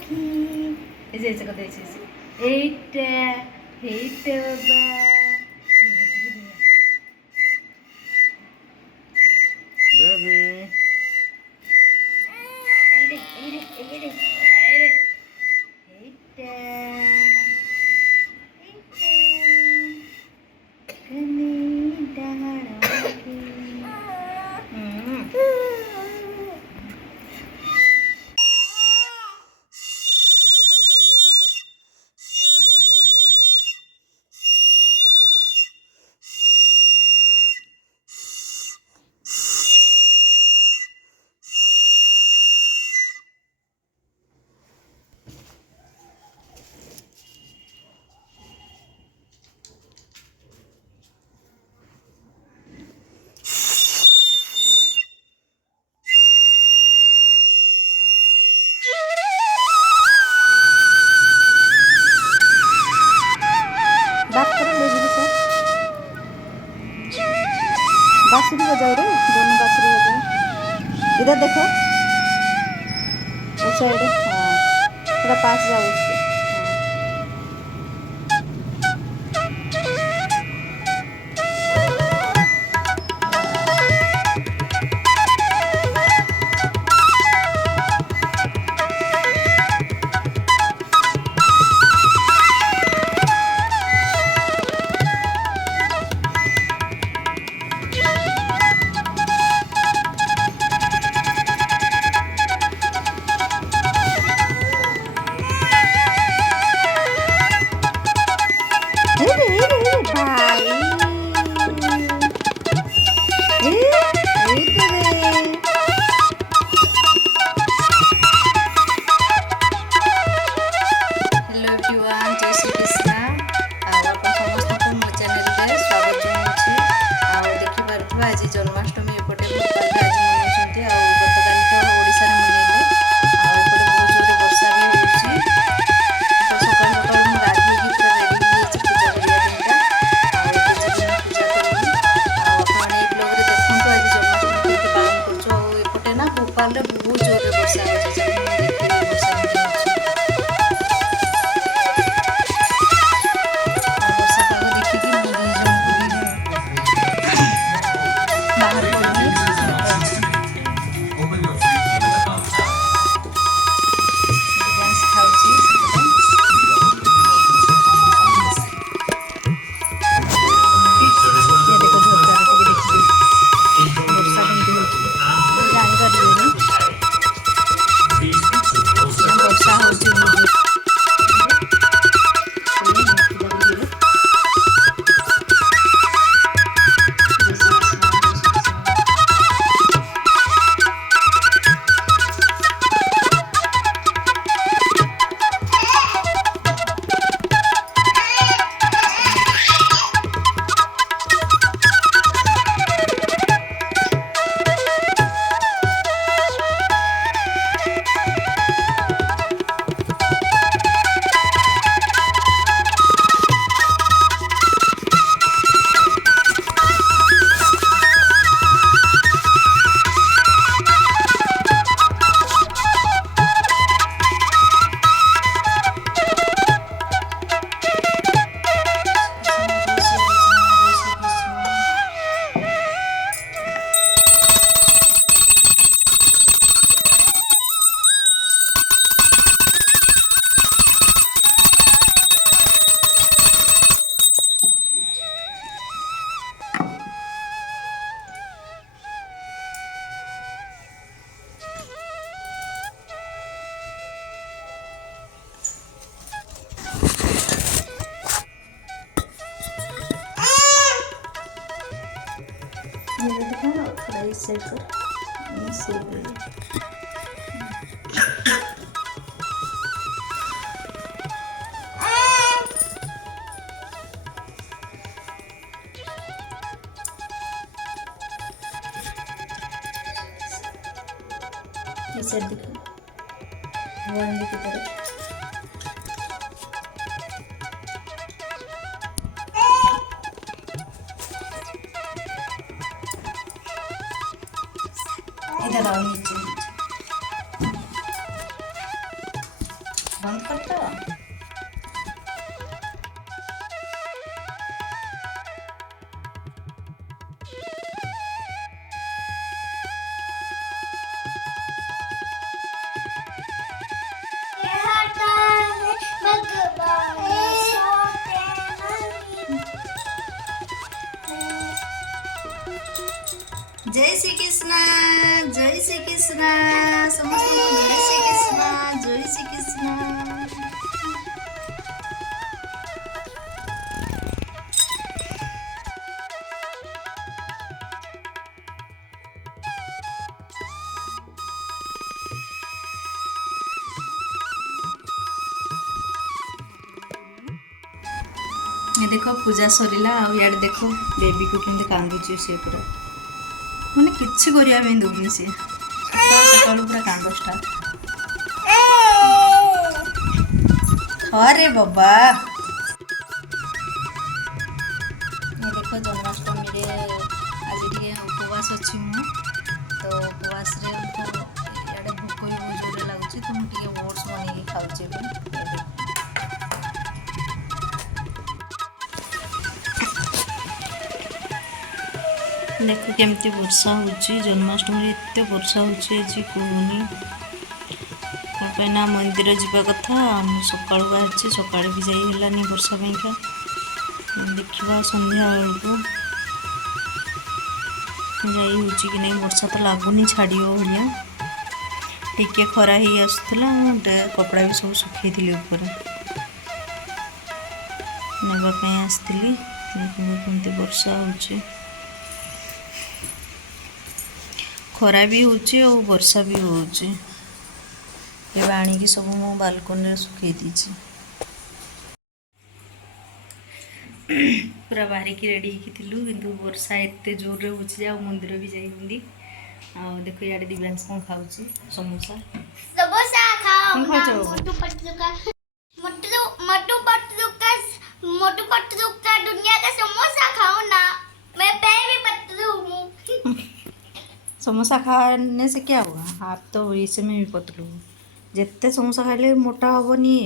পাখি এই যে এই কথা এসেছে এইটা এইটা বাবা বেবি এইরে এইরে এইরে এইরে এইটা এইটা কনি ডাড়াকে बात करो ले जी सर बांसुरी बजाओ रे दोनों बांसुरी बजाओ इधर देखो उस साइड हाँ थोड़ा पास जाओ उसके आज जन्माष्टमी एपटे भोपाल आज मनाउछन्ति आ गतकाली तो ओडिसा रे मनेइले आ एपटे बहुत जोरे वर्षा भी होउछि तो सकाळ सकाळ मु गाधी की पूरा रेडी होइछि पूजा करिया दिनटा आ एते जे पूजा करबी आ आपण एक लोग रे देखंतो आज जन्माष्टमी केते पालन करछो आ एपटे ना भोपाल रे बहुत जोरे वर्षा होउछि देखि वर्षा मेरा दिखा ना थोड़ा इस साइड पर ये सेव है इस साइड दिखा वन की तरफ इधर आओ नीचे बंद कर दो। जय श्री कृष्ण, जय श्री कृष्ण, समस्त को जय श्री कृष्ण, जय श्री कृष्ण। ये देखो पूजा सरिला आ यार देखो बेबी को केमती कांदुची से पूरा माने किछि करिया में दउनी से सकाळ सकाळ पूरा कांद स्टार्ट। अरे बाबा ये देखो जन्माष्टमी रे आज टिके उपवास अछि मु तो उपवास रे हमको याडे भूख भी बहुत जोरे लागुची तो मु टिके ओट्स बनै के खाउची बे। देखो केमती वर्षा होची जन्माष्टमी एते वर्षा होची जी कहूनी कहीं मंदिर जावा कथा सका बाहर सका भी जाइलानी वर्षा पाइंका देखा संध्या बेलू जाऊँ कि नहीं वर्षा तो लगुनि छाड़ भाया टिके खरा ही आसूला कपड़ा भी सब सुखी थी ऊपर नापी आसती कमी वर्षा हो खरा भी होची और वर्षा भी होची आणिकी सब मो बालकोनी सुखई दीची पूरा बाहरिकी रेडी होती किंतु वर्षा एत जोर हो मंदिर भी जाइए आ देखो यार दिव्यांश कौन खाऊँ समोसा समोसा खाओ तुम ना खाओ मोटू पतलू का मोटू पतलू का दुनिया का समोसा खाओ ना मैं भी पतलू हूँ। समोसा खाने से क्या होगा आप तो इसे में भी पतलू जितने समोसा खाइले मोटा हेनी।